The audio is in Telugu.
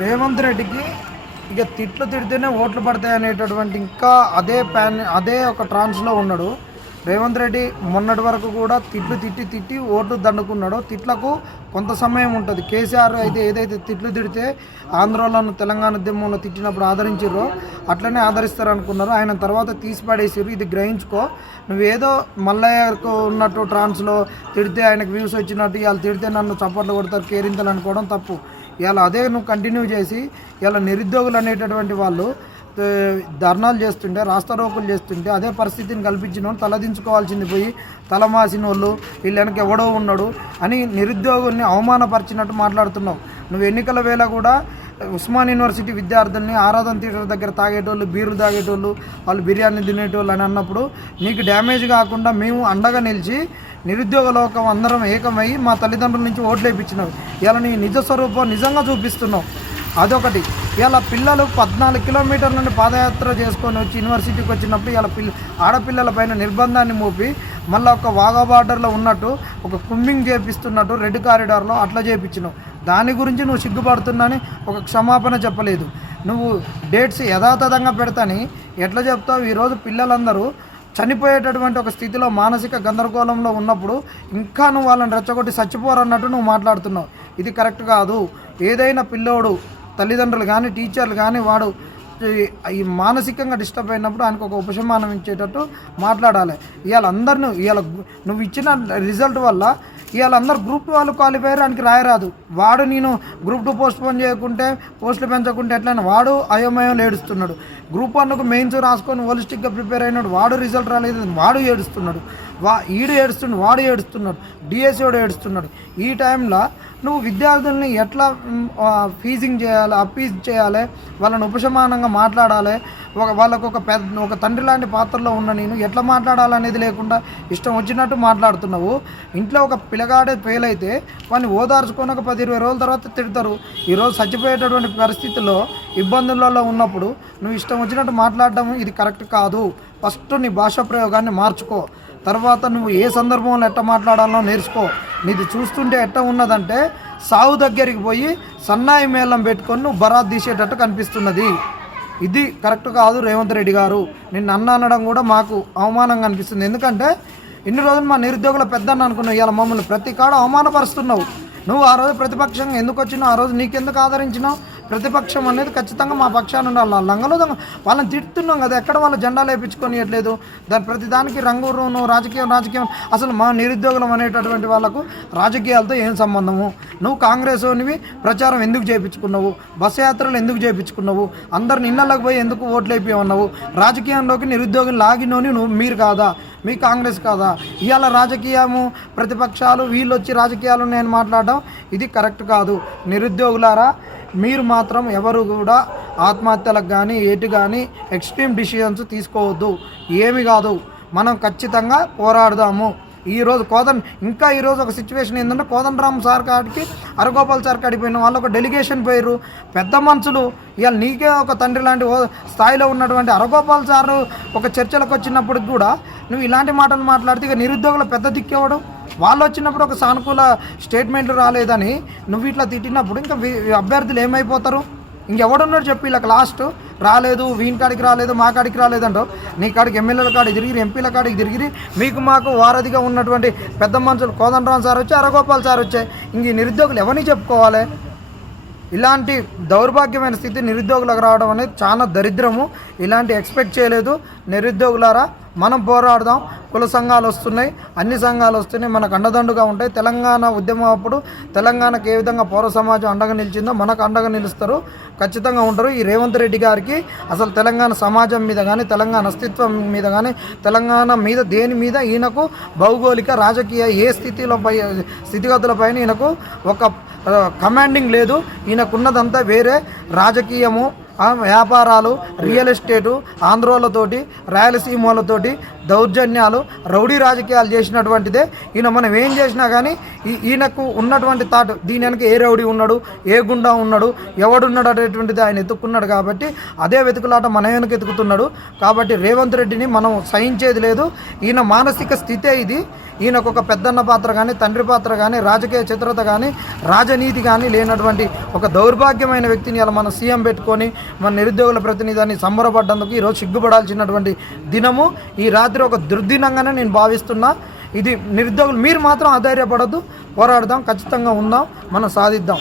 రేవంత్ రెడ్డికి ఇక తిట్లు తిడితేనే ఓట్లు పడతాయి అనేటటువంటి ఇంకా అదే ఒక ట్రాన్స్లో ఉన్నాడు రేవంత్ రెడ్డి. మొన్నటి వరకు కూడా తిట్లు తిట్టి ఓట్లు దండుకున్నాడు. తిట్లకు కొంత సమయం ఉంటుంది. కేసీఆర్ అయితే ఏదైతే తిట్లు తిడితే ఆంధ్రలో తెలంగాణ ఉద్యమంలో తిట్టినప్పుడు ఆదరించారో అట్లనే ఆదరిస్తారనుకున్నారు. ఆయన తర్వాత తీసి పడేసారు. ఇది గ్రహించుకో. నువ్వేదో మల్లయ్యకు ఉన్నట్టు ట్రాన్స్లో తిడితే ఆయనకు వ్యూస్ వచ్చినట్టు ఇవాళ తిడితే నన్ను చప్పట్లు కొడతారు కేరింతలు అనుకోవడం తప్పు. ఇలా అదే నువ్వు కంటిన్యూ చేసి ఇలా నిరుద్యోగులు అనేటటువంటి వాళ్ళు ధర్నాలు చేస్తుంటే రాస్తారోకులు చేస్తుంటే అదే పరిస్థితిని కల్పించిన వాళ్ళు తలదించుకోవాల్సింది పోయి తలమాసిన వాళ్ళు వీళ్ళకి ఎవడో ఉన్నాడు అని నిరుద్యోగుల్ని అవమానపరిచినట్టు మాట్లాడుతున్నావు. నువ్వు ఎన్నికల వేళ కూడా ఉస్మాన్ యూనివర్సిటీ విద్యార్థుల్ని ఆరాధన థియేటర్ దగ్గర తాగేటోళ్ళు, బీర్లు తాగేటోళ్ళు, వాళ్ళు బిర్యానీ తినేటోళ్ళు అని అన్నప్పుడు నీకు డ్యామేజ్ కాకుండా మేము అండగా నిలిచి నిరుద్యోగ లోకం అందరం ఏకమై మా తల్లిదండ్రుల నుంచి ఓట్లు వేయించినావు. ఇలా నీ నిజ స్వరూపం నిజంగా చూపిస్తున్నావు. అదొకటి. ఇలా పిల్లలు 14 కిలోమీటర్ల నుండి పాదయాత్ర చేసుకొని వచ్చి యూనివర్సిటీకి వచ్చినప్పుడు ఇలా ఆడపిల్లల పైన నిర్బంధాన్ని మోపి మళ్ళీ ఒక వాగా బార్డర్లో ఉన్నట్టు ఒక కుంబింగ్ చేపిస్తున్నట్టు రెడ్ కారిడార్లో అట్లా చేయించినావు. దాని గురించి నువ్వు సిగ్గుపడుతున్నాని ఒక క్షమాపణ చెప్పలేదు. నువ్వు డేట్స్ యథాతథంగా పెడతాని ఎట్లా చెప్తావు? ఈరోజు పిల్లలందరూ చనిపోయేటటువంటి ఒక స్థితిలో మానసిక గందరగోళంలో ఉన్నప్పుడు ఇంకా నువ్వు వాళ్ళని రెచ్చగొట్టి చచ్చిపోరన్నట్టు నువ్వు మాట్లాడుతున్నావు. ఇది కరెక్ట్ కాదు. ఏదైనా పిల్లోడు తల్లిదండ్రులు కానీ టీచర్లు కానీ వాడు ఈ మానసికంగా డిస్టర్బ్ అయినప్పుడు ఆయనకు ఒక ఉపశమనం ఇచ్చేటట్టు మాట్లాడాలి. ఇవాళ అందరిని నువ్వు ఇచ్చిన రిజల్ట్ వల్ల ఇవాళ అందరు గ్రూప్ 2 వాళ్ళు క్వాలిఫై ఆయనకి రాయరాదు. వాడు నేను గ్రూప్ 2 పోస్ట్పోన్ చేయకుంటే పోస్టులు పెంచకుంటే ఎట్లయినా వాడు అయోమయం ఏడుస్తున్నాడు. గ్రూప్ 1కు మెయిన్స్ రాసుకొని హోలిస్టిక్గా ప్రిపేర్ అయినాడు. వాడు రిజల్ట్ రాలేదు, వాడు ఏడుస్తున్నాడు. ఈడు ఏడుస్తున్నాడు, వాడు ఏడుస్తున్నాడు, డిఎస్సి వాడు ఏడుస్తున్నాడు. ఈ టైంలో నువ్వు విద్యార్థుల్ని ఎట్లా ఫీజింగ్ చేయాలి, అప్పీజ్ చేయాలి, వాళ్ళని ఉపశమానంగా మాట్లాడాలి, వాళ్ళకు ఒక తండ్రి లాంటి పాత్రలో ఉన్న నేను ఎట్లా మాట్లాడాలనేది లేకుండా ఇష్టం వచ్చినట్టు మాట్లాడుతున్నావు. ఇంట్లో ఒక పిల్లగాడే ఫెయిల్ అయితే వాడిని ఓదార్చుకొని ఒక 10-20 రోజుల తర్వాత తిడతారు. ఈరోజు చచ్చిపోయేటటువంటి పరిస్థితుల్లో ఇబ్బందులలో ఉన్నప్పుడు నువ్వు ఇష్టం వచ్చినట్టు మాట్లాడడం ఇది కరెక్ట్ కాదు. ఫస్ట్ నీ భాషా ప్రయోగాన్ని మార్చుకో. తర్వాత నువ్వు ఏ సందర్భంలో ఎట్ట మాట్లాడాలో నేర్చుకో. నీది చూస్తుంటే ఎట్ట ఉన్నదంటే సావు దగ్గరికి పోయి సన్నాయి మేళం పెట్టుకొని నువ్వు బరాత్ తీసేటట్టు కనిపిస్తున్నది. ఇది కరెక్ట్ కాదు రేవంత్ రెడ్డి గారు. నిన్ను అనడం కూడా మాకు అవమానంగా అనిపిస్తుంది. ఎందుకంటే ఇన్ని రోజులు మా నిరుద్యోగుల పెద్దన్న అనుకున్నావు, ఇవాళ మమ్మల్ని ప్రతి కాడ అవమానపరుస్తున్నావు. నువ్వు ఆ రోజు ప్రతిపక్షంగా ఎందుకు వచ్చినావు? ఆ రోజు నీకెందుకు ఆదరించినావు? ప్రతిపక్షం అనేది ఖచ్చితంగా మా పక్షాన్ని ఉండాలి. లంగలో వాళ్ళని తిడుతున్నాం కదా, ఎక్కడ వాళ్ళ జెండాలు వేయించుకొనియట్లేదు. ప్రతిదానికి రంగును రాజకీయం. అసలు మా నిరుద్యోగులం అనేటటువంటి వాళ్ళకు రాజకీయాలతో ఏం సంబంధము? నువ్వు కాంగ్రెస్నివి ప్రచారం ఎందుకు చేయించుకున్నావు? బస్సు యాత్రలు ఎందుకు చేయించుకున్నావు? అందరిని ఇళ్ళకి పోయి ఎందుకు ఓట్లు వేయించుకున్నావు? రాజకీయంలోకి నిరుద్యోగులు లాగినోని మీరు కాదా? మీ కాంగ్రెస్ కాదా? ఇవాళ రాజకీయము ప్రతిపక్షాలు వీళ్ళు వచ్చి రాజకీయాలు నేను మాట్లాడడం ఇది కరెక్ట్ కాదు. నిరుద్యోగులారా, మీరు మాత్రం ఎవరు కూడా ఆత్మహత్యలకు కానీ ఏటు కానీ ఎక్స్ట్రీమ్ డిసిషన్స్ తీసుకోవద్దు. ఏమి కాదు, మనం ఖచ్చితంగా పోరాడదాము. ఈరోజు ఈరోజు ఒక సిచ్యువేషన్ ఏంటంటే కోదండరామ్ సార్ కాడికి హరగోపాల్ సార్ కాడికి పోయిన వాళ్ళు ఒక డెలిగేషన్ పోయారు. పెద్ద మనుషులు ఇవాళ నీకే ఒక తండ్రి లాంటి స్థాయిలో ఉన్నటువంటి హరగోపాల్ సారు ఒక చర్చలకు వచ్చినప్పుడు కూడా నువ్వు ఇలాంటి మాటలు మాట్లాడితే ఇక నిరుద్యోగుల పెద్ద దిక్కేవడం. వాళ్ళు వచ్చినప్పుడు ఒక సానుకూల స్టేట్మెంట్లు రాలేదని నువ్వు ఇట్లా తిట్టినప్పుడు ఇంకా అభ్యర్థులు ఏమైపోతారు? ఇంకెవడున్నాడు చెప్పి ఇలా లాస్ట్ రాలేదు, వీని కాడికి రాలేదు, మా కాడికి రాలేదంటావు. నీ కాడికి ఎమ్మెల్యేల కాడికి తిరిగిరి, ఎంపీల కాడికి తిరిగిరి. మీకు మాకు వారధిగా ఉన్నటువంటి పెద్ద మనుషులు కోదండరామ్ సార్ వచ్చి హరగోపాల్ సార్ వచ్చాయి. ఇంక ఈ నిరుద్యోగులు ఎవరిని చెప్పుకోవాలి? ఇలాంటి దౌర్భాగ్యమైన స్థితి నిరుద్యోగులకు రావడం అనేది చాలా దరిద్రము. ఇలాంటి ఎక్స్పెక్ట్ చేయలేదు. నిరుద్యోగులారా, మనం పోరాడదాం. కుల సంఘాలు వస్తున్నాయి, అన్ని సంఘాలు వస్తున్నాయి, మనకు అండదండుగా ఉంటాయి. తెలంగాణ ఉద్యమం అప్పుడు తెలంగాణకు ఏ విధంగా పౌర సమాజం అండగా నిలిచిందో మనకు అండగా నిలుస్తారు, ఖచ్చితంగా ఉంటారు. ఈ రేవంత్ రెడ్డి గారికి అసలు తెలంగాణ సమాజం మీద కానీ, తెలంగాణ అస్తిత్వం మీద కానీ, తెలంగాణ మీద దేని మీద ఈయనకు భౌగోళిక రాజకీయ ఏ స్థితిగతులపైన ఈయనకు ఒక కమాండింగ్ లేదు. ఈయనకున్నదంతా వేరే రాజకీయము, వ్యాపారాలు, రియల్ ఎస్టేటు, ఆంధ్రోలతోటి రాయలసీమలతోటి దౌర్జన్యాలు, రౌడీ రాజకీయాలు చేసినటువంటిదే ఈయన. మనం ఏం చేసినా కానీ ఈయనకు ఉన్నటువంటి థాట్ దీని వెనక ఏ రౌడీ ఉన్నాడు, ఏ గుండా ఉన్నాడు, ఎవడున్నాడు అనేటువంటిది ఆయన ఎత్తుక్కున్నాడు. కాబట్టి అదే వెతుకులాట మన వెనక ఎత్తుకుతున్నాడు. కాబట్టి రేవంత్ రెడ్డిని మనం సహించేది లేదు. ఈయన మానసిక స్థితే ఇది. ఈయనకు ఒక పెద్దన్న పాత్ర కానీ, తండ్రి పాత్ర కానీ, రాజకీయ చిత్రత కానీ, రాజనీతి కానీ లేనటువంటి ఒక దౌర్భాగ్యమైన వ్యక్తిని ఇలా మన సీఎం పెట్టుకొని మన నిరుద్యోగుల ప్రతినిధిని సంబరపడ్డందుకు ఈరోజు సిగ్గుపడాల్సినటువంటి దినము. ఈ రాత్రి ఒక దుర్దినంగానే నేను భావిస్తున్నా. ఇది నిరుద్యోగులు మీరు మాత్రం అధైర్యపడద్దు, పోరాడదాం, ఖచ్చితంగా ఉందాం, మనం సాధిద్దాం.